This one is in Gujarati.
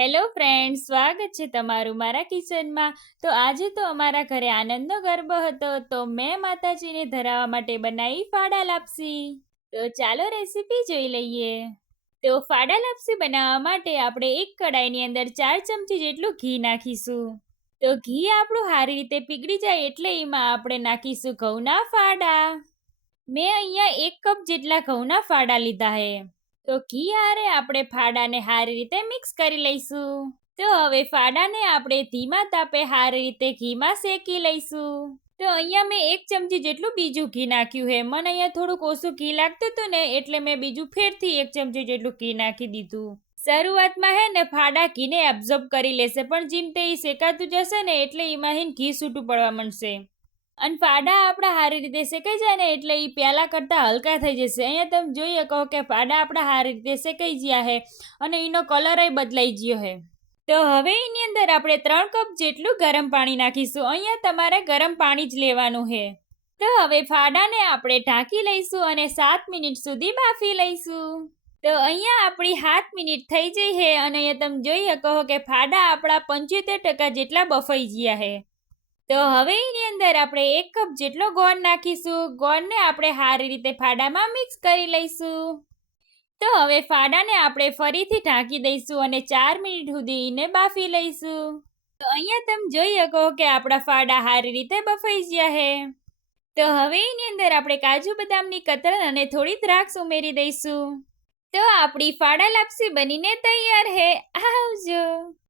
હેલો ફ્રેન્ડ, સ્વાગત છે તમારું મારા કિચનમાં. તો આજે તો અમારા ઘરે આનંદનો ગરબો હતો, તો મેં માતાજીને ધરાવવા માટે બનાવી ફાડા લાપસી. તો ચાલો રેસીપી જોઈ લઈએ. તો ફાડા લાપસી બનાવવા માટે આપણે એક કડાઈની અંદર 4 ચમચી જેટલું ઘી નાખીશું. તો ઘી આપણું સારી રીતે પીગળી જાય એટલે એમાં આપણે નાખીશું ઘઉંના ફાડા. મેં અહીંયા 1 કપ જેટલા ઘઉંના ફાડા લીધા હે. તો ઘી હારે આપણે ફાડાને સારી રીતે મિક્સ કરી લઈશું. તો હવે ફાડાને આપણે ધીમા તાપે સારી રીતે ઘીમાં શેકી લઈશું. તો અહીંયા મેં 1 ચમચી જેટલું બીજું ઘી નાખ્યું હે. મને અહીંયા થોડુંક ઓછું ઘી લાગતું હતું ને એટલે મેં બીજું ફેરથી 1 ચમચી જેટલું ઘી નાખી દીધું. શરૂઆતમાં હે ને ફાડા ઘીને એબ્ઝોર્બ કરી લેશે, પણ જેમ તે શેકાતું જશે ને એટલે એમાં ઘી છૂટું પડવા માંડશે. અને ફાડા આપણા સારી રીતે શેકાઈ જાય ને એટલે એ પહેલા કરતાં હલકા થઈ જશે. અહીંયા તમે જોઈ શકો કે ફાડા આપણા સારી રીતે શેકાઈ ગયા છે અને એનો કલર બદલાઈ ગયો છે. તો હવે એની અંદર આપણે 3 કપ જેટલું ગરમ પાણી નાખીશું. અહીંયા તમારે ગરમ પાણી જ લેવાનું છે. તો હવે ફાડાને આપણે ઢાંકી લઈશું અને 7 મિનિટ સુધી બાફી લઈશું. તો અહીંયા આપણી 7 મિનિટ થઈ જઈ છે અને અહીંયા તમે જોઈ શકો કે ફાડા આપણા 75% જેટલા બફાઈ ગયા છે. તો હવે એની અંદર આપણે 1 કપ જેટલો ગોળ નાખીશું. ગોળને આપણે સારી રીતે ફાડામાં મિક્સ કરી લઈશું. તો હવે ફાડાને આપણે ફરીથી ઢાંકી દઈશું અને 4 મિનિટ સુધી એને બાફી લઈશું. તો અહીંયા તમે જોઈ શકો કે આપણા ફાડા સારી રીતે બફાઈ ગયા છે. તો હવે એની અંદર આપણે કાજુ બદામની કતરણ અને થોડી દ્રાક્ષ ઉમેરી દઈશું. તો આપણી ફાડા લાપસી બનીને તૈયાર છે. આવજો.